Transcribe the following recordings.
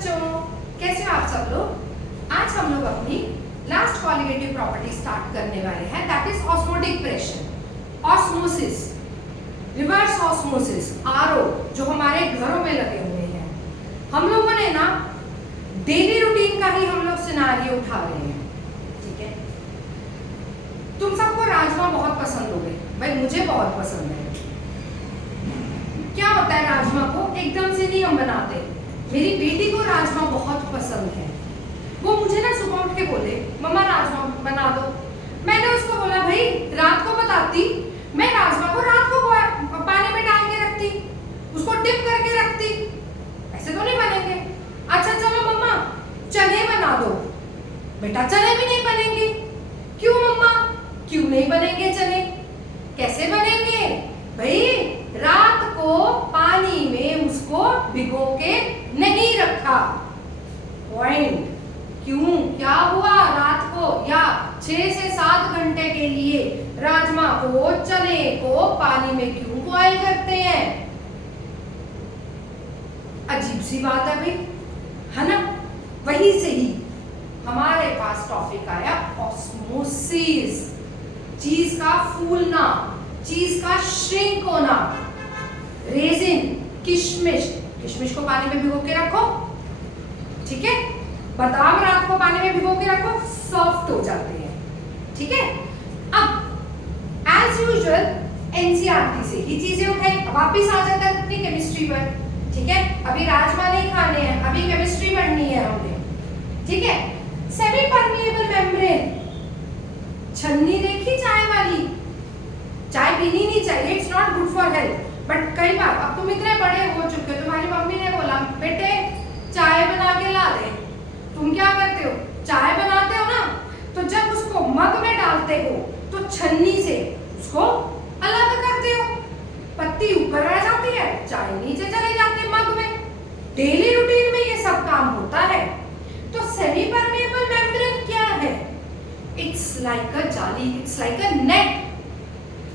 बच्चों, कैसे हो आप सब लोग। आज हम लोग अपनी लास्ट कॉलिगेटिव प्रॉपर्टी स्टार्ट करने वाले हैं, that is osmotic pressure, osmosis, reverse osmosis, RO, जो हमारे घरों में लगे हुए हैं। हम लोगों ने ना डेली रूटीन का ही हम लोग सिनेरियो उठा रहे हैं, ठीक है। तुम सबको राजमा बहुत पसंद होंगे, भाई मुझे बहुत पसंद है। क्या होता है, राजमा को एकदम से नहीं हम बनाते। मेरी बेटी को राजमा बहुत पसंद है। वो मुझे ना सुबह उठ के बोले मम्मा राजमा बना दो। मैंने उसको बोला भाई रात को बताती, मैं राजमा को रात को पानी में डाल के रखती, उसको डिप करके रखती, ऐसे तो नहीं बनेंगे। अच्छा चलो मम्मा चने बना दो। बेटा चने भी नहीं बनेंगे। क्यों मम्मा, क्यों नहीं बनेंगे चने? कैसे बनेंगे भाई, रात को पानी में उसको भिगो के नहीं रखा। पॉइंट। क्यों, क्या हुआ, रात को या 6 से 7 घंटे के लिए राजमा को, चने को पानी में क्यों बॉयल करते हैं? अजीब सी बात है भाई, है ना। वहीं से ही हमारे पास टॉपिक आया ऑस्मोसिस, चीज का फूलना, चीज का श्रिंक होना। रेजिन, किशमिश, किशमिश को पानी में भिगो के रखो, ठीक है। बादाम रात को पानी में भिगो के रखो, सॉफ्ट हो जाते हैं, ठीक है। अब एज यूजुअल एनसीईआरटी से ही चीजें उठाई, वापिस आ जाता है अपनी केमिस्ट्री पर, ठीक है। अभी राजमा नहीं खाने हैं, अभी केमिस्ट्री पढ़नी है हमने, ठीक है। सेमी परमिएबल मेम्ब्रेन, छन्नी देखी चाय वाली, चाय पीनी नहीं चाहिए, it's not good for health. But कई बार अब तुम इतने बड़े हो चुके हो, तुम्हारी मम्मी ने बोला बेटे चाय बना के ला दे, तुम क्या करते हो, चाय बनाते हो ना, तो जब उसको मग में डालते हो तो छन्नी से उसको अलग करते हो, पत्ती ऊपर रह जाती है, चाय नीचे चले जाती है मग में। डेली रूटीन में ये सब काम होता है। तो सेमी परमेबल मेम्ब्रेन क्या है? इट्स लाइक अ जाली, इट्स लाइक अ नेट।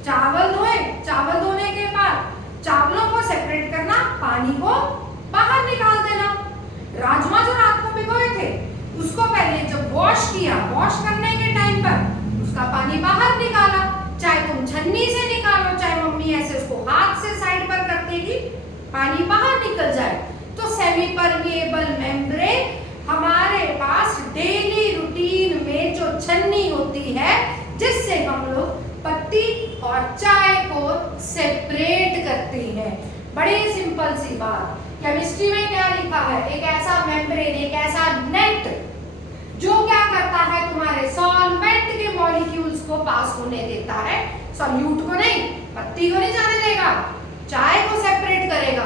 चावल धोए, चावल धोने के बाद चावलों को सेपरेट करना, पानी को बाहर निकाल देना। राजमा जो रात को भिगोए थे उसको पहले जब वॉश किया, वॉश करने के टाइम पर उसका पानी बाहर निकाला, चाहे तुम छन्नी से निकालो, चाहे मम्मी ऐसे उसको हाथ से साइड पर कर देगी, पानी बाहर निकल जाए। तो सेमी परमिएबल मेम्ब्रेन हमारे पास डेली रूटीन में जो छन्नी होती है, जिससे हम लोग पत्ती और चाय को सेपरेट करते हैं। बड़ी सिंपल सी बात। केमिस्ट्री में क्या लिखा है? एक ऐसा मेम्ब्रेन, एक ऐसा नेट जो क्या करता है, तुम्हारे सॉल्वेंट के मॉलिक्यूल्स को पास होने देता है, सॉल्यूट को नहीं, पत्ती को नहीं जाने देगा, चाय को सेपरेट करेगा।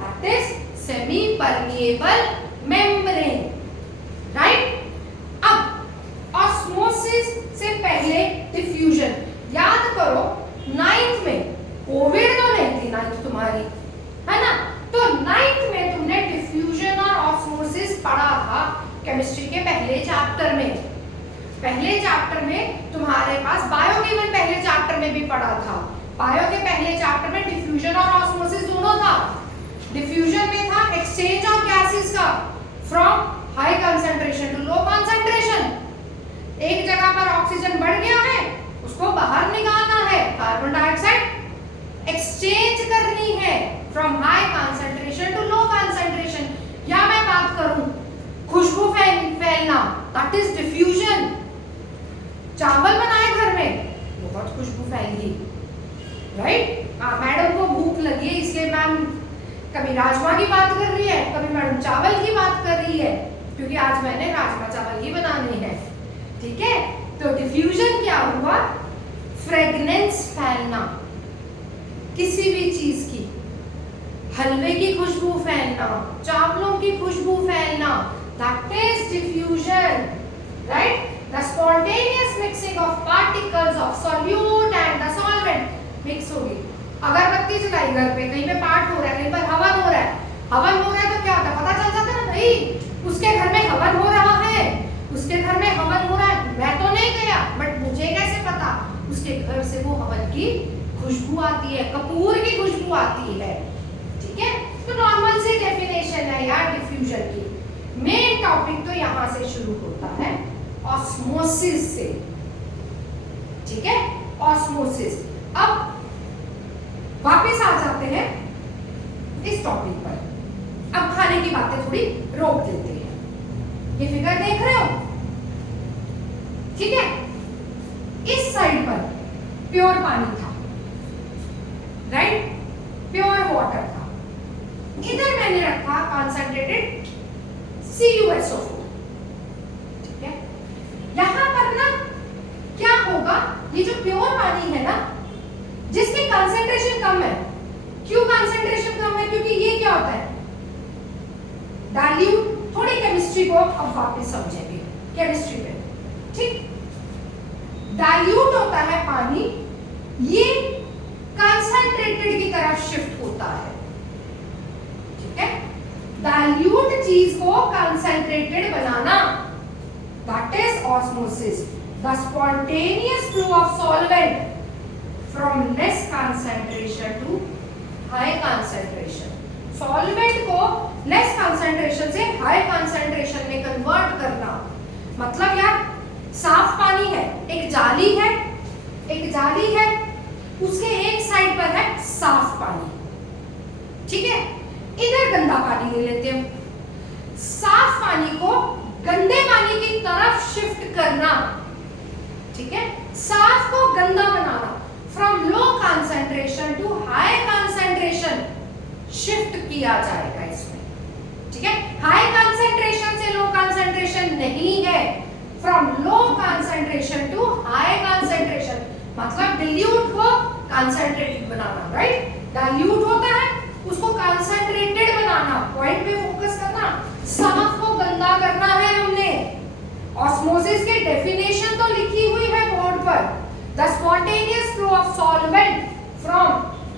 That is semi permeable membrane, right. अब ऑस्मोसिस से पहले डिफ्यूजन, याद करो 9th में, कोविड तो नहीं थी 9th तुम्हारी, है ना, तो 9th में तुमने डिफ्यूजन और ऑस्मोसिस पढ़ा था केमिस्ट्री के पहले चैप्टर में। पहले चैप्टर में तुम्हारे पास बायो के, इवन पहले चैप्टर में भी पढ़ा था। बायो के पहले चैप्टर में डिफ्यूजन और ऑस्मोसिस दोनों था। डिफ्यूजन में था एक्सचेंज ऑफ गैसेस का, from high concentration to low concentration. एक जगह पर ऑक्सीजन बढ़ गया है, उसको बाहर निकालना है, कार्बन डाइऑक्साइड एक्सचेंज करनी है from high concentration to low concentration. या मैं बात करूं खुशबू फैलना, दैट इज डिफ्यूजन। चावल बनाए घर में, बहुत खुशबू फैल गई, राइट। मैडम को भूख लगी है, इसलिए मैम कभी राजमा की बात कर रही है, कभी मैडम चावल की बात कर रही है, क्योंकि आज मैंने राजमा चावल ही बनाने हैं, ठीक है। तो डिफ्यूजन क्या हुआ? फ्रेगनेंस फैलना, किसी भी चीज की, हलवे की खुशबू फैलना, चावलों की खुशबू फैलना, that is diffusion, right. The spontaneous mixing of particles of solute and the solvent mix हो गई। अगरबत्ती जलाई घर पे, कहीं पे पाठ हो रहा है, कहीं पर हवन हो रहा है, हवन हो रहा है तो क्या होता है, पता चल जाता है ना भाई उसके घर में हवन हो रहा है, उसके घर में हवन हो रहा है। मैं तो नहीं गया, बट मुझे कैसे पता? उसके घर से वो हवन की खुशबू आती है, कपूर की खुशबू आती है, ठीक है। तो नॉर्मल सी डेफिनेशन है यार डिफ्यूजन की। मेन टॉपिक तो यहां से शुरू होता है, ऑस्मोसिस से, ठीक है, ऑस्मोसिस। अब वापस आ जाते हैं इस टॉपिक पर। अब खाने की बातें थोड़ी रोक देते हैं। ये फिगर देख रहे हो, ठीक है, इस साइड पर प्योर पानी था, राइट, प्योर वाटर था। इधर मैंने रखा कंसंट्रेटेड CuSO4, ठीक है। यहां पर ना क्या होगा, ये जो प्योर पानी है ना, जिसकी कंसंट्रेशन कम है, क्यों कंसंट्रेशन कम है, क्योंकि ये क्या होता है, डाइल्यूट। थोड़ी केमिस्ट्री को अब वापस समझेंगे, केमिस्ट्री में, ठीक। डाइल्यूट होता है पानी, ये कंसंट्रेटेड की तरफ शिफ्ट होता है, ठीक है। डाइल्यूट चीज को कंसंट्रेटेड बनाना, that is osmosis, the spontaneous flow of solvent from less concentration to high concentration. Solvent को लेस कंसंट्रेशन से हाई कंसंट्रेशन में कन्वर्ट करना। मतलब यार, साफ पानी है, एक जाली है, एक जाली है, उसके एक साइड पर है साफ पानी, ठीक है। इधर गंदा पानी ले लेते हैं, साफ पानी को गंदे पानी की तरफ शिफ्ट करना, ठीक है, साफ को गंदा बनाना, from low concentration to high concentration shift किया जाएगा इसमें, ठीक है। हाई कंसंट्रेशन से लो कंसंट्रेशन नहीं है, from low concentration to high concentration, मतलब डिल्यूट को कंसंट्रेटेड बनाना, राइट। डाइल्यूट होता है, उसको कंसंट्रेटेड बनाना, पॉइंट पे फोकस करना, साफ को गंदा करना है हमने। ऑस्मोसिस की डेफिनेशन तो लिखी हुई है बोर्ड पर, the spontaneous flow of solvent from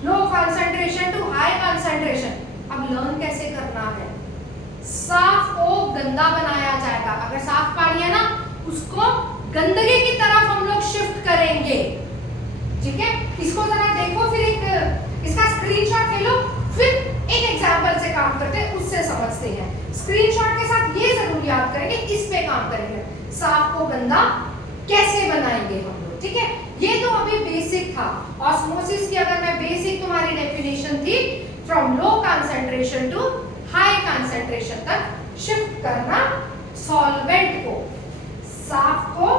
low concentration to high concentration. अब लर्न कैसे करना है, साफ को गंदा बनाया जाएगा। अगर साफ पानी है ना, उसको गंदगी की तरफ हम लोग शिफ्ट करेंगे, ठीक है। इसको जरा देखो, फिर एक इसका स्क्रीनशॉट ले लो, फिर एक एग्जांपल से काम करते हैं, उससे समझते हैं। स्क्रीनशॉट के साथ ये जरूर याद करेंगे, इस पे काम करेंगे, साफ को गंदा कैसे बनाएंगे हम लोग, ठीक है। ये तो अभी बेसिक था ऑस्मोसिस की। अगर मैं बेसिक, तुम्हारी डेफिनेशन थी from low concentration to high concentration तक शिफ्ट करना सॉल्वेंट को, साफ को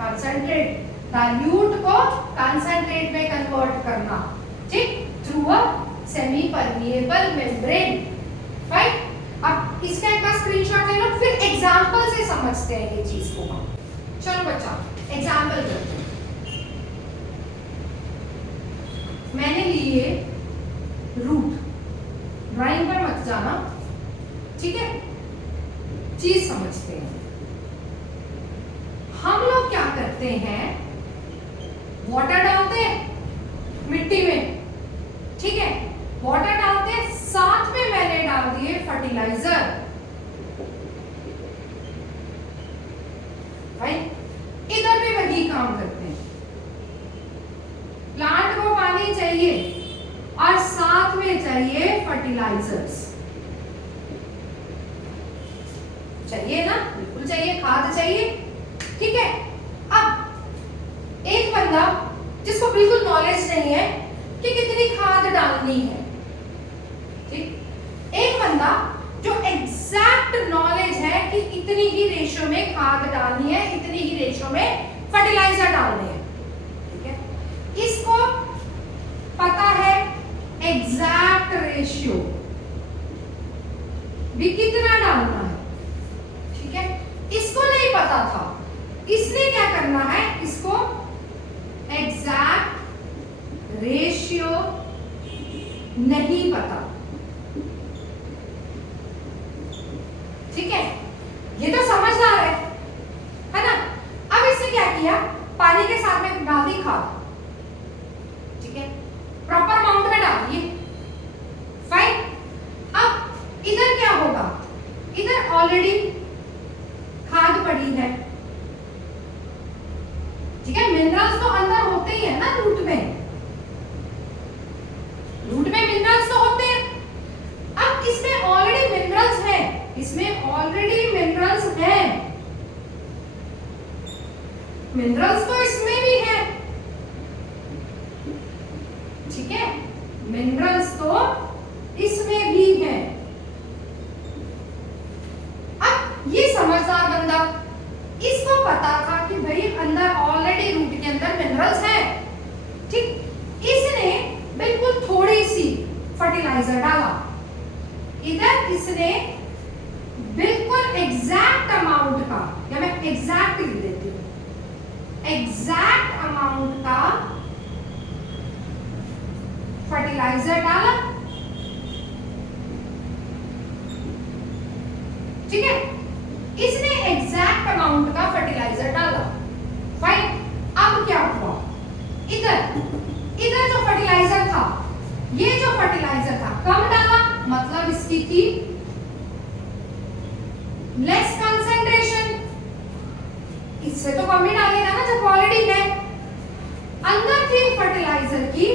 कंसंट्रेट, डाइल्यूट को कंसंट्रेट में कन्वर्ट करना, ठीक, through a semi permeable membrane, right. अब इसका एक बार स्क्रीनशॉट ले लो, फिर एग्जांपल से समझते हैं ये चीज को। चलो बच्चा, एग्जांपल करते हैं। मैंने लिए रूट, ड्राइंग पर मत जाना, ठीक है, चीज समझते हैं। हम लोग क्या करते हैं, वाटर डालते हैं मिट्टी में, ठीक है, वाटर डालते हैं, साथ में मैंने डाल दिए फर्टिलाइजर, राइट। इधर भी वही काम करते हैं, प्लांट को पानी चाहिए और साथ में चाहिए फर्टिलाइजर्स, चाहिए ना, बिल्कुल चाहिए, खाद चाहिए, ठीक है। अब एक बंदा जिसको बिल्कुल नॉलेज नहीं है कि कितनी खाद डालनी है, ठीक, एक बंदा जो एग्जैक्ट नॉलेज है कि इतनी ही रेशियो में खाद डालनी है, इतनी ही रेशियो में फर्टिलाइजर डालने हैं, ठीक है। इसको पता है एग्जैक्ट रेशियो भी कितना डालना है, ठीक है। इसको नहीं पता था, इसने क्या करना है, इसको एग्जैक्ट रेशियो नहीं पता, ठीक है। ये तो समझदार है ना। अब इसने क्या किया, पानी के साथ में डाल दी खाद, ठीक है, प्रॉपर अमाउंट में डाल दिए, फाइन। अब इधर क्या होगा, इधर ऑलरेडी खाद पड़ी है, ठीक है, मिनरल्स तो अंदर होते ही है ना रूट में, रूट में मिनरल्स तो होते हैं। अब इसमें ऑलरेडी मिनरल्स हैं, इसमें ऑलरेडी मिनरल्स तो इसमें भी है, ठीक है, मिनरल्स तो इसमें भी है। अब ये समझदार बंदा, इसको पता था कि भाई अंदर ऑलरेडी रूट के अंदर मिनरल्स हैं, ठीक, इसने बिल्कुल थोड़ी सी फर्टिलाइजर डाला, इधर इसने बिल्कुल एग्जैक्ट अमाउंट का, या मैं एग्जैक्ट लिख देती हूं, एग्जैक्ट अमाउंट का फर्टिलाइजर डाला, ठीक है, इसने एग्जैक्ट अमाउंट का फर्टिलाइजर डाला, फाइन। अब क्या हुआ, इधर जो फर्टिलाइजर था, ये जो फर्टिलाइजर था कम डाला, मतलब इसकी थी लेस कंसंट्रेशन, इससे तो कम ही डालेगा ना जब ऑलरेडी है। अंदर थी फर्टिलाइजर की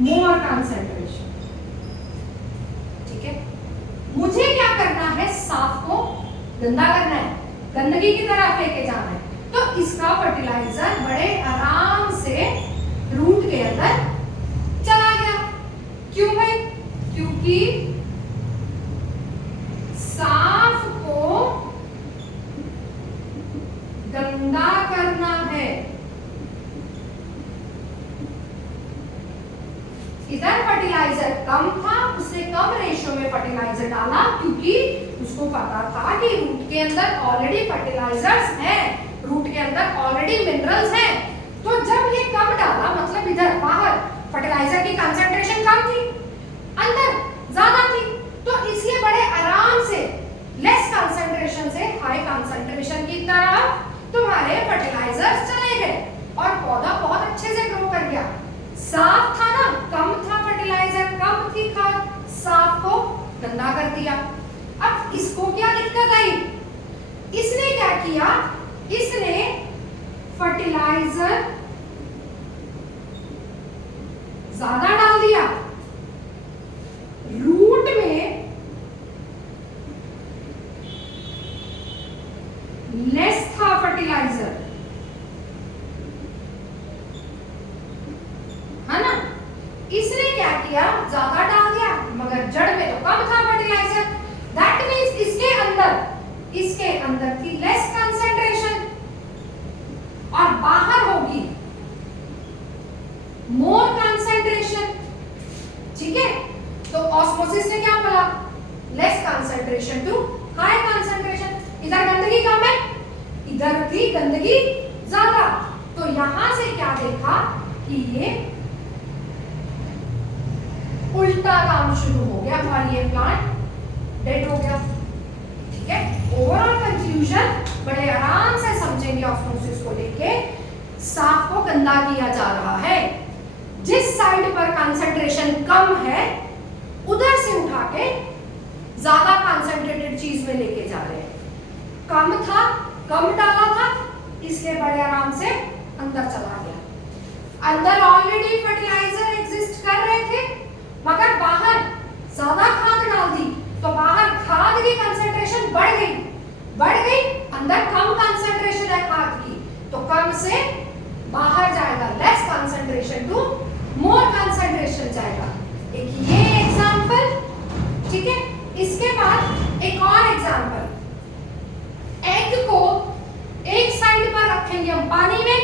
मोर कंसंट्रेशन, ठीक है। मुझे क्या करना है, साफ को गंदा करना है, गंदगी की तरह फेंके जाना है, तो इसका फर्टिलाइजर बड़े आराम से रूट के अंदर चला गया। क्यों भाई, क्योंकि साफ को गंदा करना है। इधर फर्टिलाइजर कम था, उसने कम रेशियो में फर्टिलाइजर डाला, क्योंकि उसको पता था कि रूट के अंदर ऑलरेडी फर्टिलाइजर्स हैं, रूट के अंदर ऑलरेडी मिनरल्स हैं। तो जब ये कम डाला, मतलब इधर बाहर फर्टिलाइजर की कंसंट्रेशन कम थी, अंदर ज्यादा थी, तो इसलिए बड़े आराम से लेस कंसंट्रेशन से हाई कंसंट्रेशन की तरफ तुम्हारे फर्टिलाइजर्स चले गए और पौधा बहुत अच्छे से ग्रो कर गया। साफ था ना, कम था फर्टिलाइजर, कम थी खाद, साफ को गंदा कर दिया। अब इसको क्या दिक्कत आई, इसने क्या किया, इसने फर्टिलाइजर ज्यादा डाल दिया, रूट में लेस था फर्टिलाइजर, है ना। इसने क्या किया, ज्यादा डाल दिया, मगर जड़ में तो कम था फर्टिलाइजर। दैट मींस इसके अंदर थी लेस कंसंट्रेशन और बाहर होगी मोर कंसंट्रेशन, ठीक है। तो ऑस्मोसिस ने क्या बोला, less concentration to high concentration. इधर गंदगी कम है, इधर थी गंदगी ज्यादा, तो यहां से क्या देखा कि ये उल्टा काम शुरू हो गया और ये प्लांट डेड हो गया, ठीक है। ओवरऑल कंक्लूजन बड़े आराम से समझेंगे ऑस्मोसिस को लेके। साफ को गंदा किया जा रहा है, जिस साइड पर कंसंट्रेशन कम है उधर से उठा के ज्यादा कंसंट्रेटेड चीज में लेके जा रहे हैं। कम था, कम डाला था, इसलिए बड़े आराम से अंदर चला गया। अंदर ऑलरेडी फर्टिलाइजर एग्जिस्ट कर रहे थे, मगर बाहर ज्यादा खाद डाल दी, तो बाहर खाद की कंसंट्रेशन बढ़ गई, अंदर कम कंसंट्रेशन है खाद की, तो कम से बाहर जाएगा, less concentration to more concentration जाएगा। एक ये एग्जांपल, ठीक है। इसके बाद एक और एग्जांपल, एग को एक साइड पर रखेंगे हम पानी में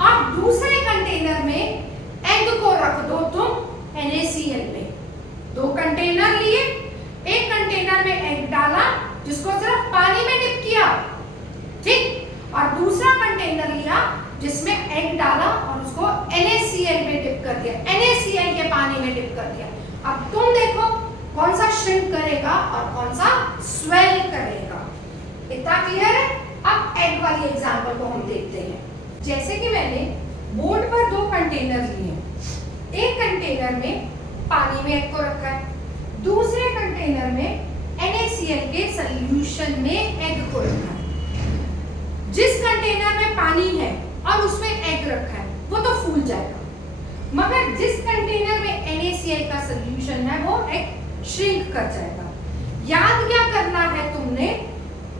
और दूसरे कंटेनर में एग को रख दो तुम NaCl में। दो कंटेनर लिए, एक कंटेनर में एग डाला जिसको सिर्फ पानी में डिप किया, ठीक, और दूसरा कंटेनर लिया जिसमें एग डाला और उसको NaCl में डिप कर दिया, NaCl के पानी में डिप कर दिया। अब तुम देखो कौन सा श्रिंक करेगा और कौन सा स्वेल करेगा। इतना क्लियर है। अब एग वाली एग्जांपल को हम देखते हैं। जैसे कि मैंने बोर्ड पर दो कंटेनर लिए, एक कंटेनर में पानी में एग को रखा है, दूसरे कंटेनर में NaCl के सॉल्यूशन में एग को रखा है। जिस कंटेनर में पानी है और उसमें एग रखा है वो तो फूल जाएगा, मगर जिस कंटेनर में NaCl का सॉल्यूशन है वो एग श्रिंक कर जाएगा। याद क्या करना है तुमने,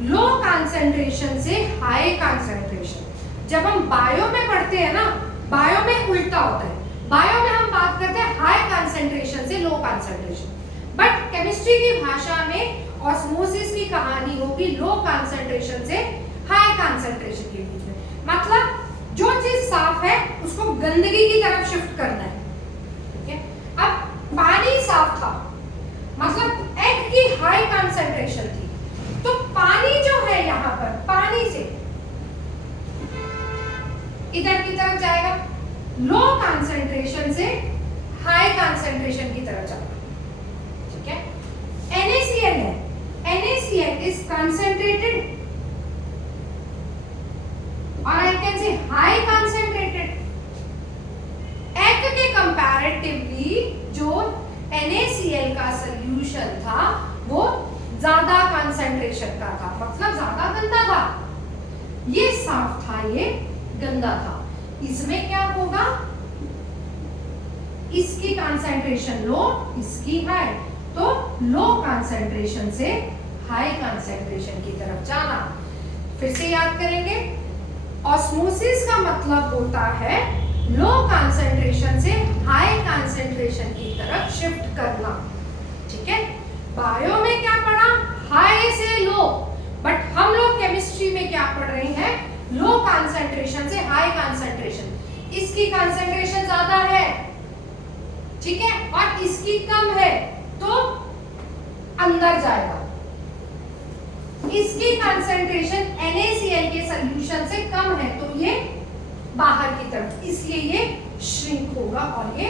लो कंसंट्रेशन से हाई कंसंट्रेशन। जब हम बायो में पढ़ते हैं ना, बायो में उल्टा होता है, बायो में हम बात करते हैं हाई कंसंट्रेशन से लो कंसंट्रेशन, बट केमिस्ट्री की भाषा में ऑस्मोसिस की कहानी होगी लो कंसंट्रेशन से हाई कंसंट्रेशन के बीच में। मतलब जो चीज साफ है उसको गंदगी की तरफ शिफ्ट करना है, ठीक है। अब पानी साफ था, मतलब एग की हाई कंसंट्रेशन थी, तो पानी जो है यहाँ पर पानी से इधर की तरफ जाएगा, लो कंसंट्रेशन से हाई कंसंट्रेशन की तरफ जाएगा, ठीक है। NaCl है, NaCl is concentrated or I can say high concentrated। Egg के कंपैरेटिवली जो NaCl का सॉल्यूशन था वो ज्यादा कंसंट्रेशन का था, मतलब ज्यादा गंदा था। ये साफ था, ये गंदा था। इसमें क्या होगा, इसकी कंसंट्रेशन लो, इसकी हाई, तो लो कंसंट्रेशन से हाई कंसंट्रेशन की तरफ जाना। फिर से याद करेंगे, ऑस्मोसिस का मतलब होता है लो कंसंट्रेशन से हाई कंसंट्रेशन की तरफ शिफ्ट करना, ठीक है। बायो में क्या पढ़ा, हाई से लो, बट हम लोग केमिस्ट्री में क्या पढ़ रहे हैं, लो कंसंट्रेशन से हाई कंसंट्रेशन। इसकी कंसंट्रेशन ज्यादा है, ठीक है, और इसकी कम है, तो अंदर जाएगा। इसकी कंसंट्रेशन NaCl के सॉल्यूशन से कम है, तो ये बाहर की तरफ, इसलिए ये श्रिंक होगा और ये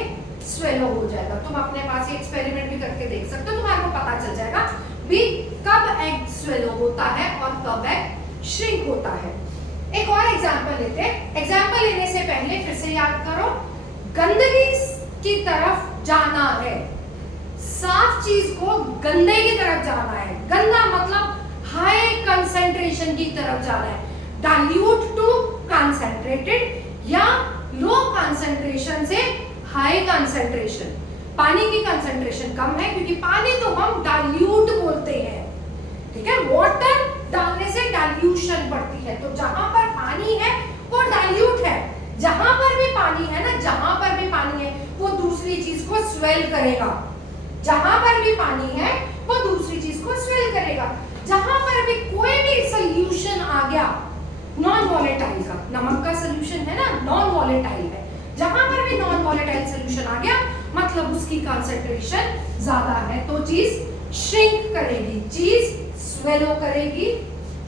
स्वेलो हो जाएगा। तुम अपने पास ये एक्सपेरिमेंट भी करके देख सकते हो, तुम्हारे को पता चल जाएगा भी कब एग स्वेलो होता है और कब एग श्रिंक होता है। एक और एग्जांपल लेते हैं। एग्जांपल लेने से पहले फिर से याद करो, गंदगी की तरफ जाना है, साफ चीज को गंदे की तरफ जाना है। गंदा मतलब हाई कंसंट्रेशन की तरफ जाना है, डाइल्यूट टू कंसंट्रेटेड या लो कंसंट्रेशन से हाई कंसंट्रेशन। पानी की कंसंट्रेशन कम है क्योंकि पानी तो हम डाइल्यूट बोलते हैं, ठीक है। वाटर डालने से डाइल्यूशन बढ़ती है, तो जहां पर पानी है वो डाइल्यूट है, जहां पर भी पानी है ना, जहां पर भी पानी है वो दूसरी चीज को स्वेल करेगा। जहां पर भी पानी है वो दूसरी चीज को स्वेल करेगा। जहां पर भी कोई भी सॉल्यूशन आ गया नॉन वॉलेटाइल का, नमक का सॉल्यूशन है ना, नॉन वॉलेटाइल है, जहां पर भी नॉन वॉलेटाइल सॉल्यूशन आ गया मतलब उसकी कंसंट्रेशन ज्यादा है, तो चीज श्रिंक करेगी, चीज स्वेलो करेगी,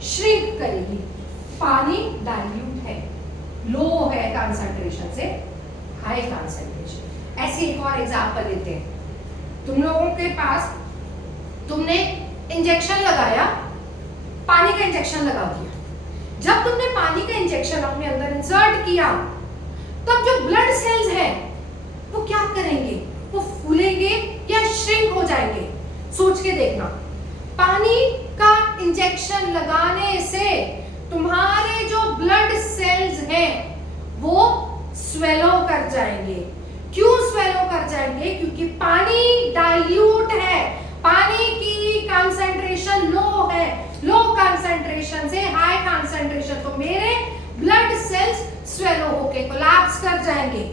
श्रिंक करेगी। पानी डाइल्यूट है, लो है कंसंट्रेशन से हाई कंसंट्रेशन। ऐसे एक और एग्जांपल लेते हैं। तुम लोगों के पास, तुमने इंजेक्शन लगाया, पानी का इंजेक्शन लगा दिया। जब तुमने पानी का इंजेक्शन अपने अंदर इंसर्ट किया, तब जो ब्लड सेल्स हैं वो क्या करेंगे, वो फूलेंगे या श्रिंक हो जाएंगे। सोच के देखना, पानी का इंजेक्शन लगाने से तुम्हारे जो ब्लड सेल्स हैं वो स्वेलो कर जाएंगे। क्यों स्वेलो कर जाएंगे, क्योंकि पानी डाइल्यूट है, पानी की कंसंट्रेशन लो है, लो कंसंट्रेशन से हाई कंसंट्रेशन, तो मेरे ब्लड सेल्स स्वेलो होके कोलैप्स कर जाएंगे।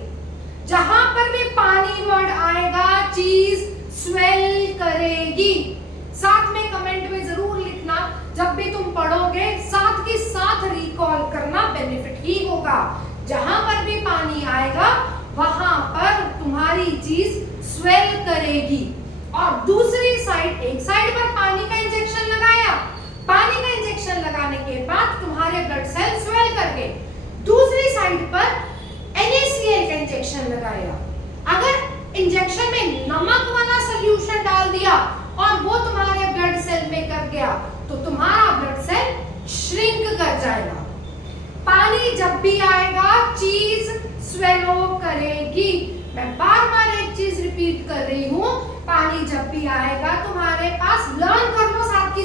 जहां पर भी पानी वर्ड आएगा चीज स्वेल करेगी। साथ में कमेंट में जरूर लिखना, जब भी तुम पढ़ोगे साथ के साथ रिकॉल करना, बेनिफिट ही होगा। जहां पर भी पानी आएगा वहां पर तुम्हारी चीज स्वेल करेगी। और दूसरी साइड, एक साइड पर पानी का इंजेक्शन लगाया, पानी का इंजेक्शन लगाने के बाद तुम्हारे ब्लड सेल स्वेल कर गए। दूसरी साइड पर NaCl का इंजेक्शन लगाया, अगर इंजेक्शन में नमक वाला सॉल्यूशन डाल दिया और वो तुम्हारे ब्लड सेल में कर गया तो तुम्हारा ब्लड सेल श्रिंक कर जाएगा। पानी जब भी आएगा चीज स्वेलो करेगी। मैं बार बार एक चीज रिपीट कर रही हूँ, पानी जब भी आएगा तुम्हारे पास, लर्न कर लो साथ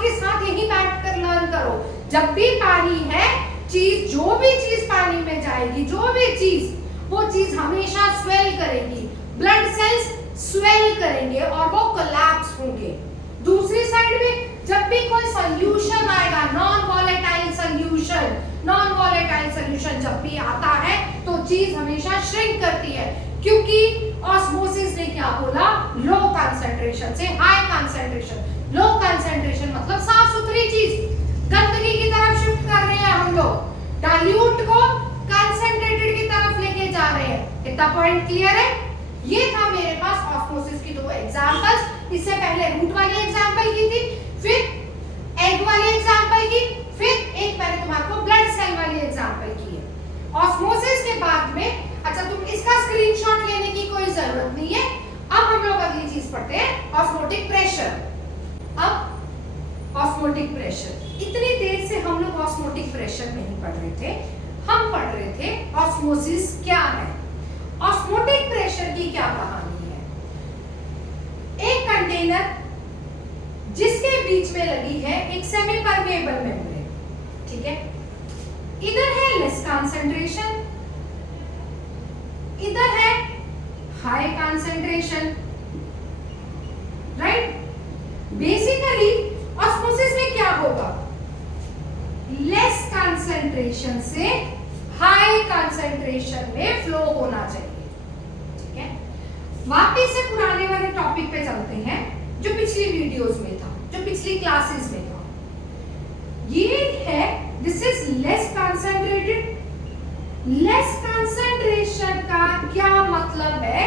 के साथ यही बैठ कर लर्न करो। जब भी पानी है, चीज, जो भी चीज पानी में जाएगी, जो भी चीज, वो चीज हमेशा स्वेल करेगी, ब्लड सेल्स स्वेल करेंगे और वो कोलैप्स होंगे। दूसरी साइड में जब भी कोई सॉल्यूशन चीज हमेशा श्रिंक करती है, क्योंकि ऑस्मोसिस ने क्या बोला, लो कंसंट्रेशन से हाई कंसंट्रेशन। लो कंसंट्रेशन मतलब साफ सुथरी चीज, गंदगी की तरफ शिफ्ट कर रहे हैं हम लोग, डाइल्यूट को कंसंट्रेटेड की तरफ लेके जा रहे हैं। इतना पॉइंट क्लियर है? ये था मेरे पास ऑस्मोसिस की दो एग्जांपल्स। इससे पहले रूट वाली एग्जांपल की थी, फिर एग वाली एग्जांपल की, फिर एक मैंने तुम्हारे को ब्लड सेल वाली एग्जांपल की है। ऑस्मोसिस के बाद में, अच्छा तुम इसका स्क्रीनशॉट लेने की कोई जरूरत नहीं है। अब हम लोग अगली चीज पढ़ते हैं, ऑस्मोटिक प्रेशर। अब ऑस्मोटिक प्रेशर, इतनी देर से हम लोग ऑस्मोटिक प्रेशर नहीं पढ़ रहे थे, हम पढ़ रहे थे ऑस्मोसिस क्या है, ऑस्मोटिक प्रेशर की क्या कहानी है। एक कंटेनर जिसके बीच में लगी है एक सेमी परमेबल मेम्ब्रेन, ठीक है, इधर है लेस कंसंट्रेशन, इधर है high concentration, right. Basically osmosis में क्या होगा, लेस कंसंट्रेशन से हाई कंसंट्रेशन में फ्लो होना चाहिए, ठीक है। वापस से पुराने वाले टॉपिक पे चलते हैं जो पिछली वीडियोस में था, जो पिछली क्लासेस में था। ये है, this is less concentrated. Less concentration का क्या मतलब है,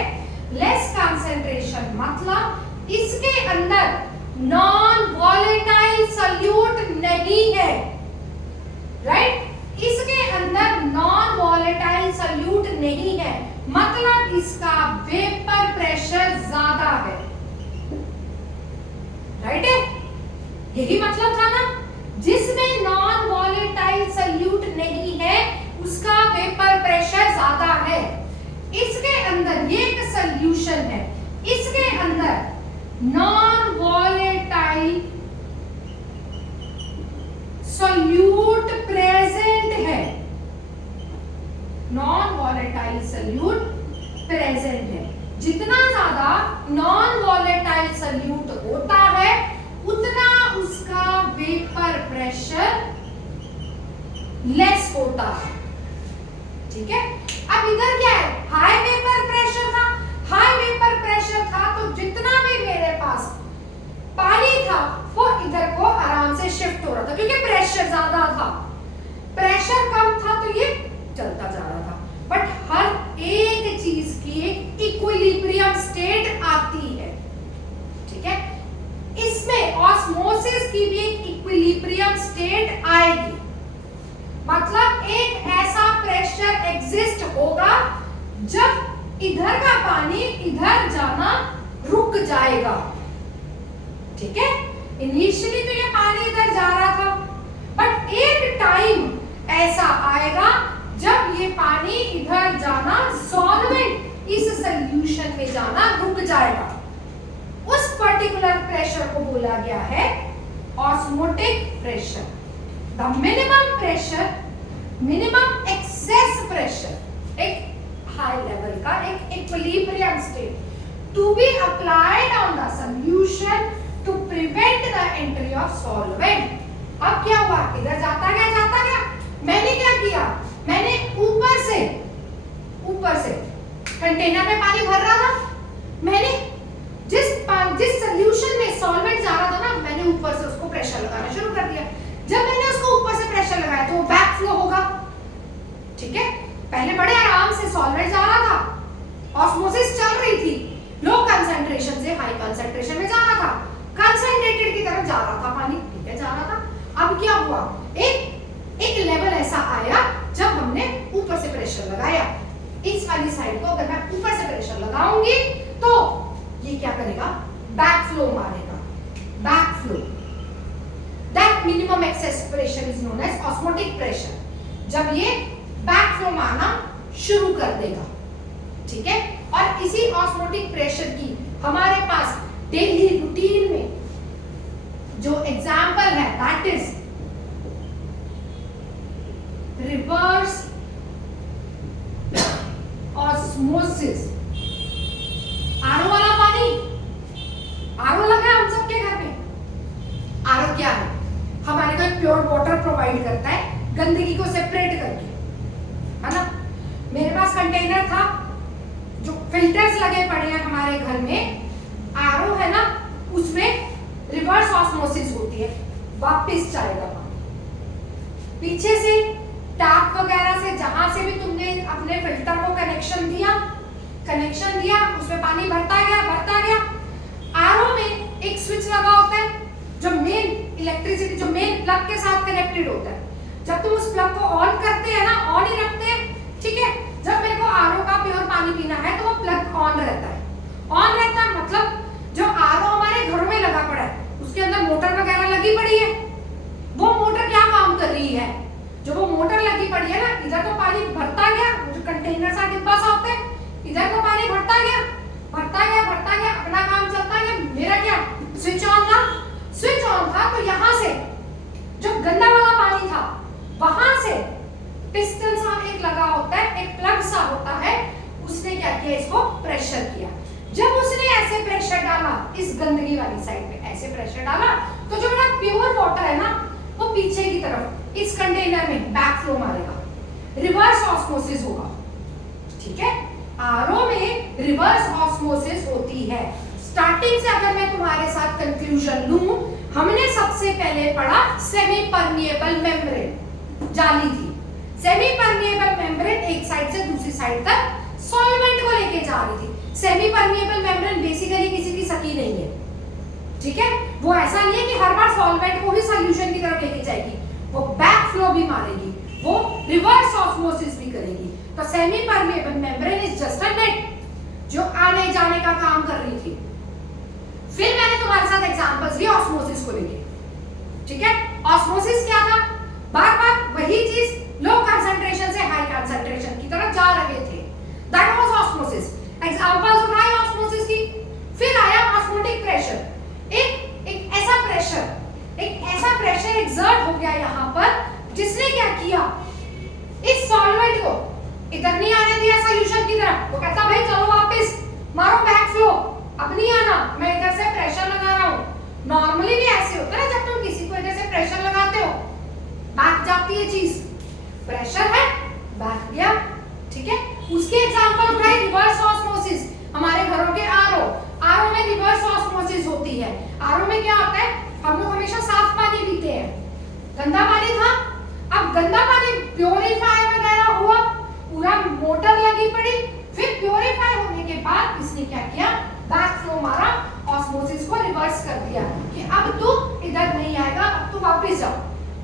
लेस कंसंट्रेशन मतलब इसके अंदर नॉन वॉलेटाइल सॉल्यूट नहीं है, राइट। इसके अंदर नॉन वॉलेटाइल सॉल्यूट नहीं है, मतलब इसका वेपर प्रेशर ज्यादा है, राइट है, यही मतलब था ना। जिसमें नॉन वॉलेटाइल सॉल्यूट नहीं है उसका वेपर प्रेशर ज्यादा है। इसके अंदर ये एक सॉल्यूशन है, इसके अंदर नॉन वॉलेटाइल सॉल्यूट प्रेजेंट है, नॉन वॉलेटाइल सॉल्यूट प्रेजेंट है। जितना ज्यादा नॉन वॉलेटाइल सॉल्यूट होता है उतना उसका वेपर प्रेशर लेस होता है, ठीक है। अब इधर क्या है, हाई वेपर प्रेशर था, हाई वेपर प्रेशर था तो जितना भी मेरे पास पानी था वो इधर को आराम से शिफ्ट हो रहा था, क्योंकि प्रेशर ज्यादा था। प्रेशर कम था तो ये चलता जा रहा था। बट हर एक चीज की एक इक्विलिब्रियम स्टेट आती है, ठीक है। इसमें ऑस्मोसिस की भी एक इक्विलिब्रियम स्टेट आएगी, मतलब एक ऐसा प्रेशर एग्जिस्ट होगा जब इधर का पानी इधर जाना रुक जाएगा, ठीक है। इनिशियली तो ये पानी इधर जा रहा था, बट एक टाइम ऐसा आएगा जब ये पानी इधर जाना, सॉल्वेंट इस सॉल्यूशन में जाना रुक जाएगा। उस पर्टिकुलर प्रेशर को बोला गया है osmotic pressure. The minimum pressure, minimum excess pressure, एक हाई लेवल का, एक equilibrium state to be applied on the solution to prevent the entry of solvent. अब क्या हुआ, इधर जाता गया। मैंने क्या किया, मैंने ऊपर से कंटेनर में पानी भर रहा था, मैंने जिस सॉल्यूशन में सॉल्वेंट जा रहा था ना, मैंने ऊपर से उसको प्रेशर लगाना शुरू कर दिया। जब मैंने उसको ऊपर से प्रेशर लगाया तो वो बैक फ्लो होगा, ठीक है। पहले बड़े आराम से सॉल्वेंट जा रहा था, ऑस्मोसिस चल रही थी, लो कंसंट्रेशन से हाई कंसंट्रेशन में जा रहा था, कंसंट्रेटेड की तरफ जा रहा था पानी, ठीक है, जा रहा था। अब क्या हुआ, एक लेवल ऐसा आया जब हमने ऊपर से प्रेशर लगाया। इस वाली साइड को अगर मैं ऊपर से प्रेशर लगाऊंगी तो ये क्या करेगा, बैक फ्लो मारेगा, back flow. That minimum excess pressure is known as osmotic pressure. जब ये बैक फ्लो मारना शुरू कर देगा, ठीक है। और इसी ऑस्मोटिक प्रेशर की हमारे पास डेली रूटीन में जो एग्जाम्पल है that is reverse osmosis. RO वाला पानी, आरओ लगा है हम सबके घर में। आरओ क्या है, हमारे को एक प्योर वाटर प्रोवाइड करता है गंदगी को सेपरेट करके, है ना। मेरे पास कंटेनर था, जो फिल्टर्स लगे पड़े हैं हमारे घर में, आरओ है ना, उसमें रिवर्स ऑस्मोसिस होती है, वापस जाएगा पानी पीछे से टैप वगैरह से, जहां से भी तुमने अपने फिल्टर को कनेक्शन दिया उसमें पानी भरता गया। आरओ में एक स्विच लगा होता है जो मेन इलेक्ट्रिसिटी, जो मेन प्लग के साथ कनेक्टेड होता है। जब तुम उस प्लग को ऑन करते हैं ना, ऑन ही रखते हैं, ठीक है, जब मेरे को आरओ का प्योर पानी पीना है तो वो प्लग ऑन रहता है, मतलब जो आरओ हमारे घरों में लगा पड़ा है, उसके अंदर मोटर वगैरह लगी पड़ी है। वो मोटर क्या काम कर रही है, जो वो मोटर लगी पड़ी है ना, इधर तो पानी भरता गया, जो कंटेनर सा डिब्बा सा होता है, इधर तो पानी भरता गया, अपना काम चलता गया। मेरा क्या स्विच ऑन था, तो यहाँ से जो गंदा वाला पानी था, वहां से पिस्टन सा एक लगा होता है, एक प्लग सा होता है, उसने क्या किया, इसको प्रेशर किया। जब उसने ऐसे प्रेशर डाला इस गंदगी वाली साइड पे, ऐसे प्रेशर डाला, तो जो मेरा प्योर वाटर है ना, वो पीछे की तरफ इस कंटेनर में बैक फ्लो मारेगा, रिवर्स ऑस्मोसिस होगा, ठीक है। आरओ में रिवर्स ऑस्मोसिस होती है। स्टार्टिंग से अगर मैं तुम्हारे साथ कंक्लूजन लूं, हमने सबसे पहले पढ़ा सेमी परमिएबल मेम्ब्रेन, जाली थी। सेमी परमिएबल मेम्ब्रेन एक साइड से दूसरी साइड तक सॉल्वेंट को लेके जा रही थी। सेमी परमिएबल मेम्ब्रेन बेसिकली किसी की सकी नहीं है, ठीक है, वो ऐसा नहीं है कि हर बार सॉल्वेंट को ही सॉल्यूशन की तरफ लेके जाएगी, वो बैक फ्लो भी मारेगी, वो रिवर्स ऑस्मोसिस भी करेगी। तो semi permeable membrane is just a net जो आने जाने का काम कर रही थी। फिर मैंने तुम्हारे साथ एग्जांपल्स लिए ऑस्मोसिस को लेके, ठीक है। ऑस्मोसिस क्या था, बार बार वही चीज लो कंसंट्रेशन से हाई कंसंट्रेशन की तरफ जा रहे थे, दैट वाज ऑस्मोसिस। एग्जांपल्स उठाए ऑस्मोसिस की। फिर आया ऑस्मोटिक प्रेशर, एक ऐसा प्रेशर एग्जर्ट हो गया यहाँ पर, जिसने क्या किया, इस सॉल्वेंट को इधर नहीं आने दिया सॉल्यूशन की तरफ। वो कहता भाई चलो वापस मारो बैक फ्लो, अब नहीं आना, मैं इधर से प्रेशर लगा रहा हूँ। नॉर्मली भी ऐसे होता है ना, जब तुम किसी को इधर से प्रेशर लगाते हो, बैक जाती है चीज, प्रेशर है बैक गया, ठीक है। उसके एग्जांपल उठाए रिवर्स ऑस्मोसिस, हमारे घरों के आरओ में रिवर्स ऑस्मोसिस होती है। आरओ में क्या होता है, हम लोग हमेशा साफ पानी पीते हैं, गंदा पानी था, अब गंदा पानी प्योरीफाई वगैरह हुआ, पूरा मोटर लगी पड़ी, फिर प्योरीफाई होने के बाद इसने क्या किया, बैक फ्लो मारा, ऑस्मोसिस को रिवर्स कर दिया कि अब तू इधर नहीं आएगा, अब तू वापस जाओ।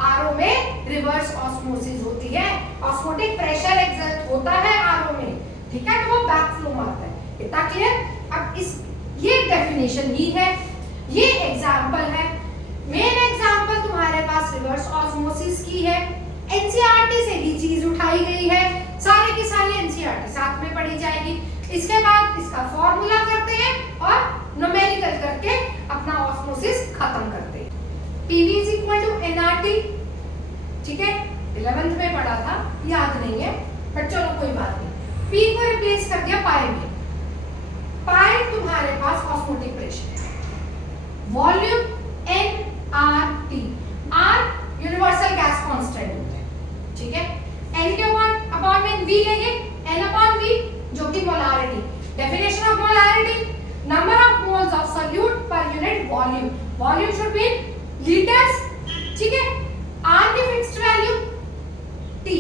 आरओ में रिवर्स ऑस्मोसिस होती है, ऑस्मोटिक प्रेशर एक्सर्ट होता है आरओ में, ठीक है, तो वो बैक फ्लो मारता है। इतना क्लियर। अब इस ये डेफिनेशन ही है, ये एग्जांपल है, मेन एग्जांपल तुम्हारे पास रिवर्स ऑस्मोसिस की है। एनसीईआरटी से भी चीज उठाई गई है, सारी की सारी एनसीईआरटी साथ में पढ़ी जाएगी। इसके बाद इसका फॉर्मूला करते हैं और न्यूमेरिकल करके अपना ऑस्मोसिस खत्म करते हैं। PV is equal to nRT, ठीक है, 11th में पढ़ा था, याद नहीं है, बट चलो कोई बात नहीं। P को रिप्लेस कर दिया पाई में, पाई तुम्हारे पास ऑस्मोटिक प्रेशर है, volume nRT, R universal gas constant होता है, ठीक है। N के अपॉन में V लेंगे, N अपॉन V जो कि molarity, definition of molarity, number of moles of solute per unit volume, volume should be litres, ठीक है। R की fixed value T,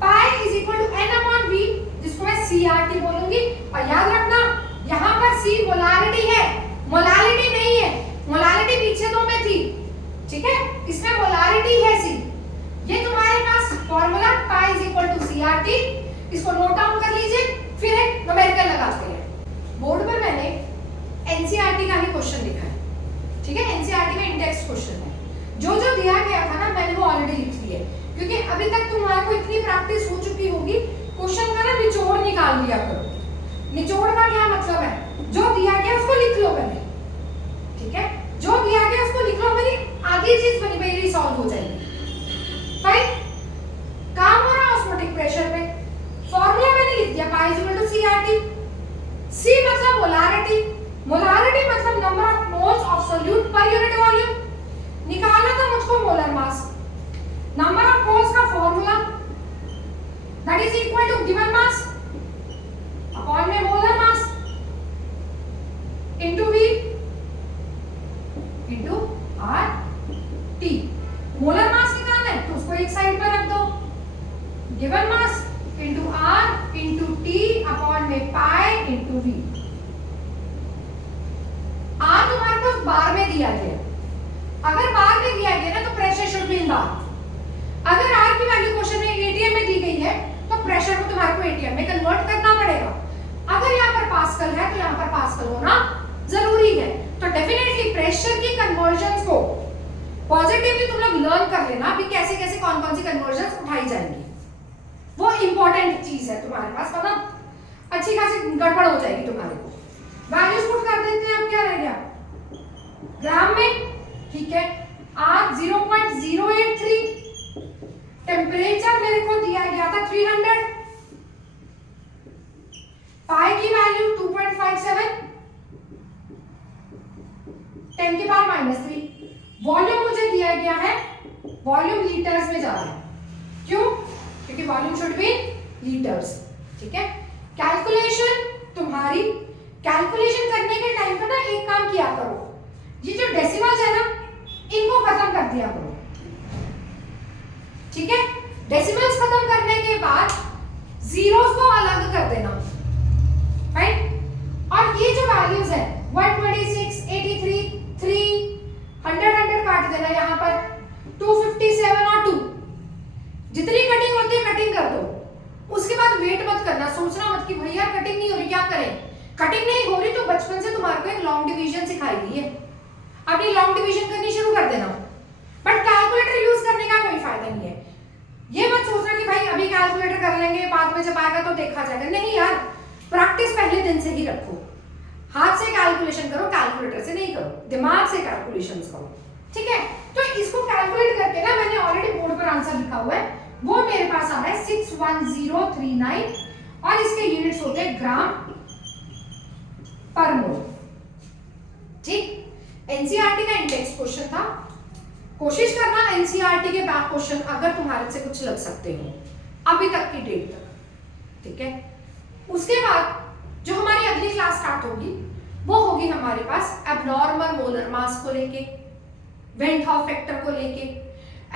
pi is equal to N upon V, जिसको मैं CRT बोलूंगी। और याद रखना यहाँ पर C मोलारिटी है, मोलालिटी नहीं है, मोलालिटी पीछे दो में थी, ठीक है, इसमें मोलारिटी है C। ये तुम्हारे पास formula pi is equal to CRT, इसको नोट डाउन कर लीजिए, फिर एक न्यूमेरिकल लगाते हैं। बोर्ड पर मैंने एनसीईआरटी का ही क्वेश्चन लिखा है, ठीक है, एनसीईआरटी का इंडेक्स क्वेश्चन है, जो जो दिया गया था ना मैंने वो ऑलरेडी लिख लिया, क्योंकि अभी तक तुम्हारे को इतनी प्रैक्टिस हो चुकी होगी, क्वेश्चन का ना निचोड़ निकाल लिया करो। निचोड़ का क्या मतलब है, जो दिया गया उसको लिख लो पहले, ठीक है, जो दिया गया उसको लिख लो, मेरी आधी चीज बनी मेरी सॉल्व हो जाएगी। फाइन, काम हो रहा ऑस्मोटिक प्रेशर पे, फॉर्मूला मैंने लिख दिया pi is equal to CRT। C मतलब मोलारिटी, मोलारिटी मतलब number of moles of solute per unit volume, निकालना था मुझको molar mass. Number of moles का formula that is equal to given mass upon में molar mass into V into R T। Molar mass निकालना है तो उसको एक साइड पर रख दो, given mass into R into T upon में पाई इनटू V। R तुम्हारे को बार में दिया गया, अगर बार में दिया गया ना तो प्रेशर शुड बी इन बार। अगर R की वैल्यू क्वेश्चन में एटीएम में दी गई है तो प्रेशर को तुम्हारे को एटीएम में कन्वर्ट करना पड़ेगा। अगर यहाँ पर पास्कल है तो यहाँ पर पास्कल होना जरूरी है। तो डेफिनेटली प्रेशर की कन्वर्जन को पॉजिटिवली तुम लोग लर्न कर लेना भी कैसे कैसे कौन कौन सी कन्वर्जन उठाई जाएंगी, वो इंपॉर्टेंट चीज है तुम्हारे पास, मतलब अच्छी खासी गड़बड़ हो जाएगी तुम्हारे को। वैल्यूज पुट कर देते हैं, अब क्या रह गया ग्राम में, ठीक है। R 0.083, टेम्परेचर मेरे को दिया गया था 300, पाई की वैल्यू 2.57, 10 की पावर -3। वॉल्यूम मुझे दिया गया है, वॉल्यूम लीटर्स में जा रहा है, क्यों? क्योंकि वॉल्यूम शुड बी लीटर्स, ठीक है। कैलकुलेशन तुम्हारी, कैलकुलेशन करने के टाइम पर ना एक काम किया करो, ये जो डेसिमल्स है ना इनको खत्म कर दिया करो, ठीक है। डेसिमल्स खत्म करने के बाद जीरोस को अलग कर देना, राइट। और ये जो वैल्यूज है 126, 83, 3, 100 काट देना, यहाँ पर 257 और 2, जितनी कटिंग होती है कटिंग कर दो। उसके बाद वेट मत करना, सोचना मत कि भैया कटिंग नहीं हो रही क्या करें। कटिंग नहीं हो रही तो बचपन से तुम्हारे को एक लॉन्ग डिवीजन सिखाई गई है, अपनी लॉन्ग डिवीजन करनी शुरू कर देना। बट कैलकुलेटर यूज करने का कोई फायदा नहीं है। ये मत सोचना कि भाई अभी कैलकुलेटर कर लेंगे बाद में जब आएगा तो देखा जाएगा, नहीं यार, प्रैक्टिस पहले दिन से ही रखो। हाथ से कैलकुलेशन करो, कैलकुलेटर से नहीं करो, दिमाग से कैलकुलेशंस करो, ठीक है। तो इसको कैलकुलेट करके ना मैंने ऑलरेडी बोर्ड पर आंसर लिखा हुआ है, वो मेरे पास आ रहा है 61039 और इसके यूनिट्स होते हैं ग्राम पर मोल, ठीक। एनसीईआरटी का इंडेक्स क्वेश्चन था, कोशिश करना एनसीईआरटी के बैक क्वेश्चन अगर तुम्हारे से कुछ लग सकते हो अभी तक की डेट तक, ठीक है। उसके बाद जो हमारी अगली क्लास स्टार्ट होगी वो होगी हमारे पास एबनॉर्मल मोलर मास को लेके, वेन हॉफ फैक्टर को लेके।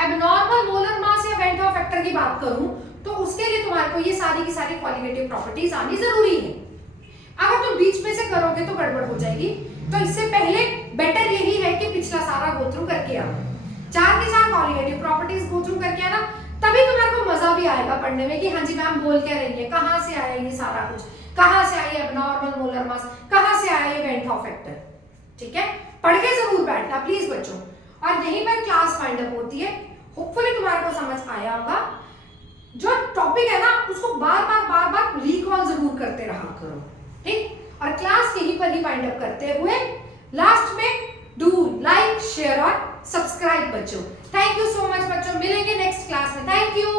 एबनॉर्मल मोलर मास या वेन हॉफ फैक्टर की बात करूं तो उसके लिए तुम्हारे को ये सारी की सारी क्वालिटेटिव प्रॉपर्टीज आनी जरूरी है। अगर तुम बीच में से करोगे तो गड़बड़ हो जाएगी, तो इससे पहले बेटर यही है कि पिछला सारा गो थ्रू करके आओ, 4 के 4 क्वालिटेटिव प्रॉपर्टीज गो थ्रू करके आना, तभी तुम्हारे को मजा भी आएगा पढ़ने में कि हाँ जी मैम बोल क्या रही है, कहाँ से आया ये सारा कुछ, कहाँ से आई एबनॉर्मल मोलर मास, कहाँ से आया ये वेन हॉफ फैक्टर, ठीक है। पढ़ के जरूर बैठना प्लीज बच्चों, और यहीं पर क्लास फाइंड अप होती है। होपफुली तुम्हारे को समझ आया होगा। जो टॉपिक है ना उसको बार बार रिकॉल जरूर करते रहा करो, ठीक। और क्लास यहीं पर ही फाइंड अप करते हुए लास्ट में डू लाइक शेयर और सब्सक्राइब बच्चों। थैंक यू सो मच बच्चों, मिलेंगे नेक्स्ट क्लास में। Thank you.